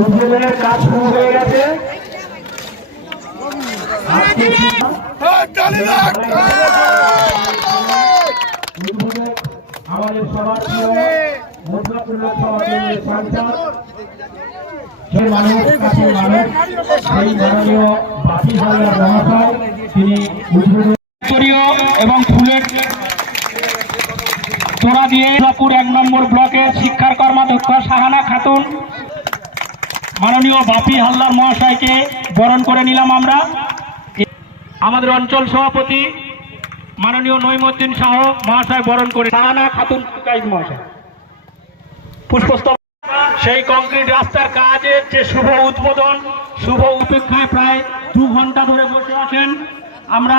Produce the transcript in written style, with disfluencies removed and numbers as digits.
উদ্বোধনের কাজ শুরু হয়ে গেছে। আমাদের সবার প্রিয় মধ্যপুর লোকসভা কেন্দ্রের সাংসদ, সেই মানুষ কাছের মানুষ, সেই মাননীয় বাপি হালদার মহাশয়, তিনি উদ্বোধন এবং ফুলের তোড়া দিয়ে 1 নম্বর ব্লকের শিক্ষার কর্মাধ্যক্ষ শাহানা খাতুন মাননীয় বাপি হালদার মহাশয়কে বরণ করে নিলাম আমরা। আমাদের অঞ্চল সভাপতি মাননীয় নঈমুদ্দিন শাহ মহাশয় বরণ করে শাহানা খাতুন মহাশয় পুষ্পস্তবক। সেই কংক্রিট রাস্তার কাজের যে শুভ উদ্বোধন, শুভ উপেক্ষায় প্রায় 2 ঘন্টা ধরে বসে আছেন। আমরা